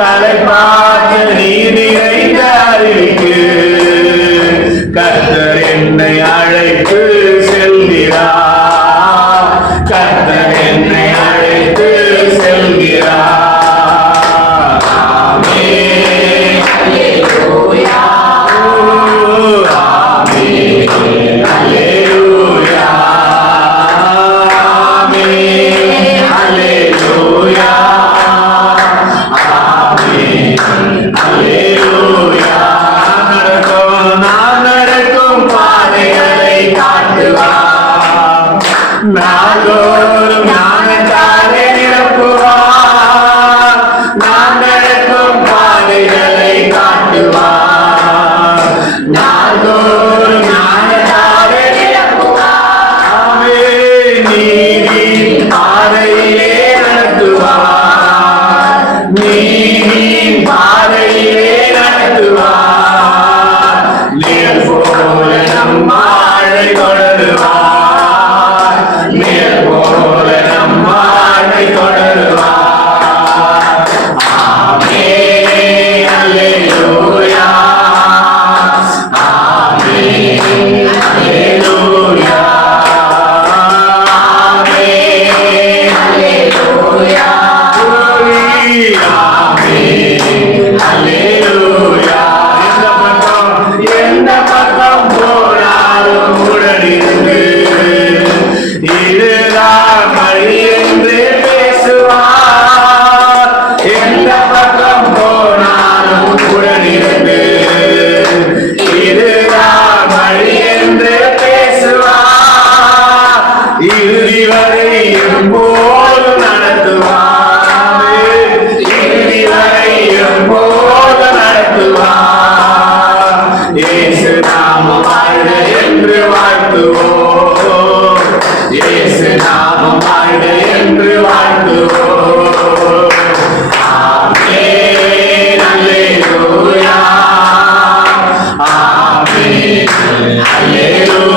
Kalimani. இயேசு நாம வாழ்க என்று வாழ்த்துவோம். இயேசு நாம வாழ்க என்று வாழ்த்துவோம். ஆமென் அல்லேலூயா. ஆமென் அல்லேலூயா.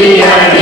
María.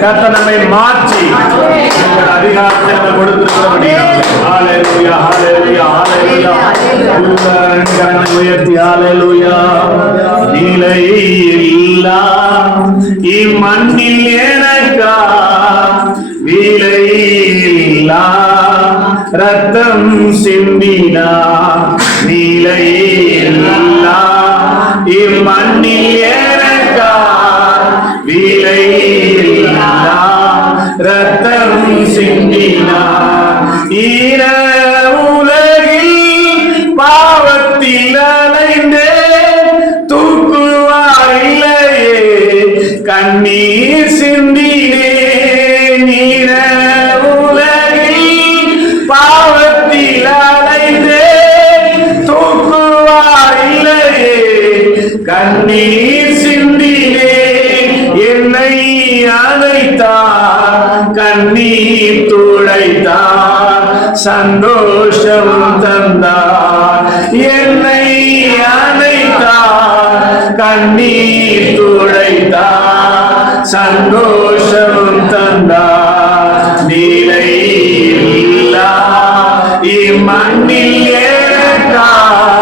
கத்த நம்மை மாற்றி அதிகாரத்தை நம்ம கொடுத்திருக்கிறபடியால் ஹalleluya ஹalleluya ஹalleluya. கரங்களை உயர்த்தி ஹalleluya. நிலையில்லா. இம்மண்ணில் எனக்கா? விலையில்லா. ரத்தம் சிந்தினா? நிலையில்லா. இம்மண்ணில் எனக்கா? விலையில்லா. ரத்தம் சிந்தினா அணைத்தான் கண்ணீர் துடைத்தார் சந்தோஷம் தந்தார். என்னை அழைத்தார் கண்ணீர் துடைத்தார் சந்தோஷம் தந்தார். நீலை இல்லா இம்மண்ணில் ஏற்காய்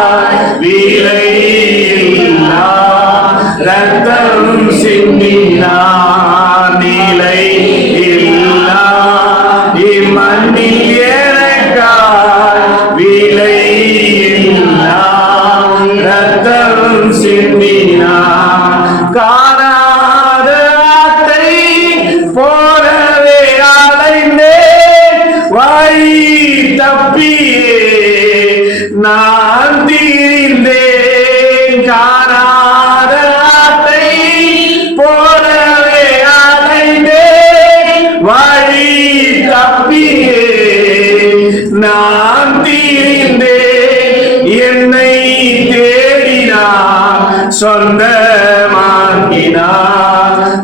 சொந்தமாக்கினார்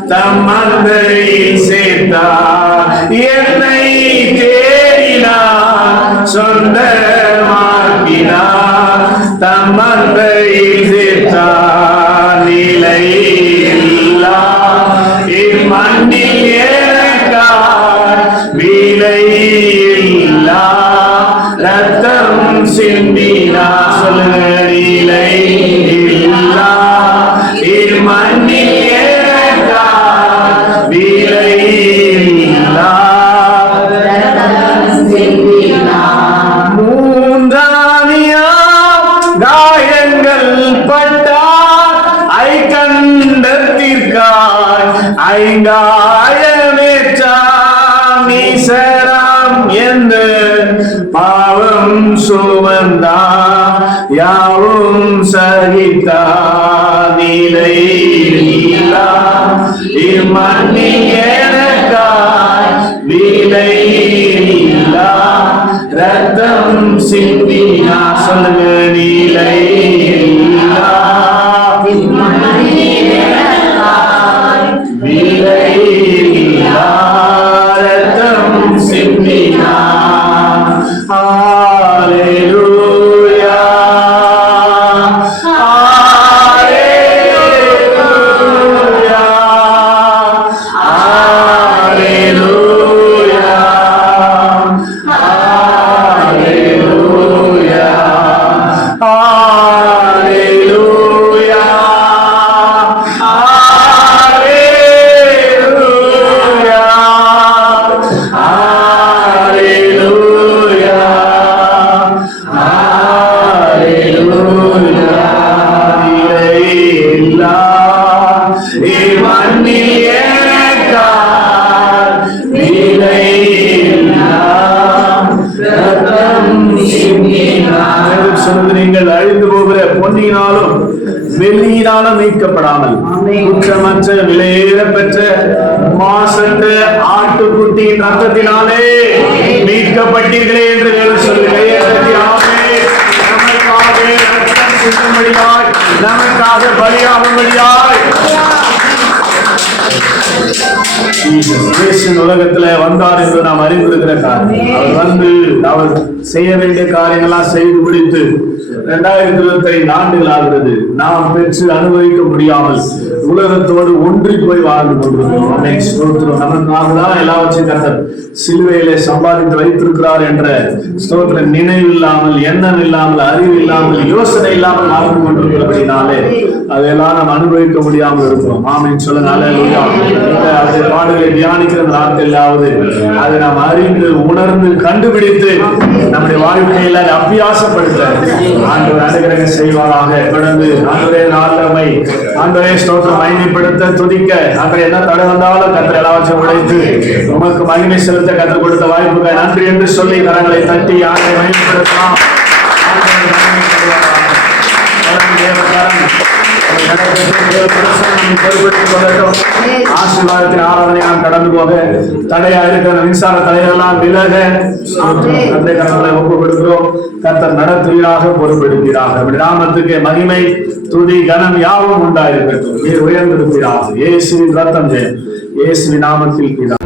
தம் மந்தையில் சேர்த்தார் என்னை தேடினார் சொந்தமாக்கினார் தம் மந்தையில் ஐங்காயமேற்றாம் நீசராம் என்று பாவம் சுமந்தா யாவும் சகித்தா நிலை இல்லா. இம்மண்ணில் ரத்தம் சிந்தினா சொல்லுங்க நீலை சொன்னது நீங்கள் அழிந்து போகிற பொன்னியினாலும் வெள்ளியினாலும் மீட்கப்படாமல். குற்றமற்ற விலையேற பெற்ற மாசற்ற ஆட்டுக்குட்டியின் ரத்தத்தினாலே மீட்கப்பட்டீர்களே என்று சொல்லுகிறேன் நமக்காக பலியாகும்படியாய் உலகத்துல வந்தார் என்று நாம் அறிந்திருக்கிற காரியம் அவர் வந்து அவர் செய்ய வேண்டிய காரியங்களா செய்து முடித்து இரண்டாயிரத்தி இருபத்தி ஐந்து ஆண்டுகள் ஆகிறது நாம் பெற்று அனுபவிக்க முடியாமல் உலகத்தோடு ஒன்றி போய் வாழ்ந்து கொண்டிருக்கிறோம். நமக்காக தான் எல்லாவற்றையும் கர்த்தர் சிலுவையிலே சம்பாதித்து வைத்திருக்கிறார் என்ற ஸ்தோத்திர நினைவு இல்லாமல் எண்ணம் இல்லாமல் அறிவு இல்லாமல் யோசனை இல்லாமல் வாழ்ந்து கொண்டிருக்கிறபடினாலே அதெல்லாம் நாம் அனுபவிக்க முடியாமல் இருக்கிறோம். ஆமின். சொல்லுங்க அல்லேலூயா இந்த அது பாடலை தியானிக்கிற நாட்களாவது அதை நாம் அறிந்து உணர்ந்து கண்டுபிடித்து நம்முடைய வாழ்க்கையில அபியாசப்படுத்த ஆண்டவர் அனுகிரகம் செய்வாராக. தொடர்ந்து ஆண்டவரே நாளமை ஆண்டவரே ஸ்தோத்திரம் மகிமைப்படுத்த துதிக்க. ஆண்டவரே என்ன தடை வந்தாலும் கத்திர எல்லாவற்றையும் உடைத்து உமக்கு மகிமை செலுத்த கற்றுக் கொடுத்த வாய்ப்புகள் நன்றி என்று சொல்லி கரங்களை தட்டி ஆண்டை மகிமைப்படுத்தலாம். ஆசீர்வாதத்தின் ஆராதனை நாம் கடந்து போக தடையா இருக்கிற மின்சார தடையெல்லாம் விலக தந்தை ஒப்பு கொடுக்கிறோம் கர்த்தர் நடத்துவீராக பொறுப்பெடுப்பீராக அப்படி நாமத்துக்கு மகிமை துதி கனம் யாவும் உண்டாயிருக்கட்டும் நீர் உயர்ந்திருப்பீராக. இயேசுவின் ரத்தம் ஜெயம். இயேசுவின் நாமத்தில் பிதா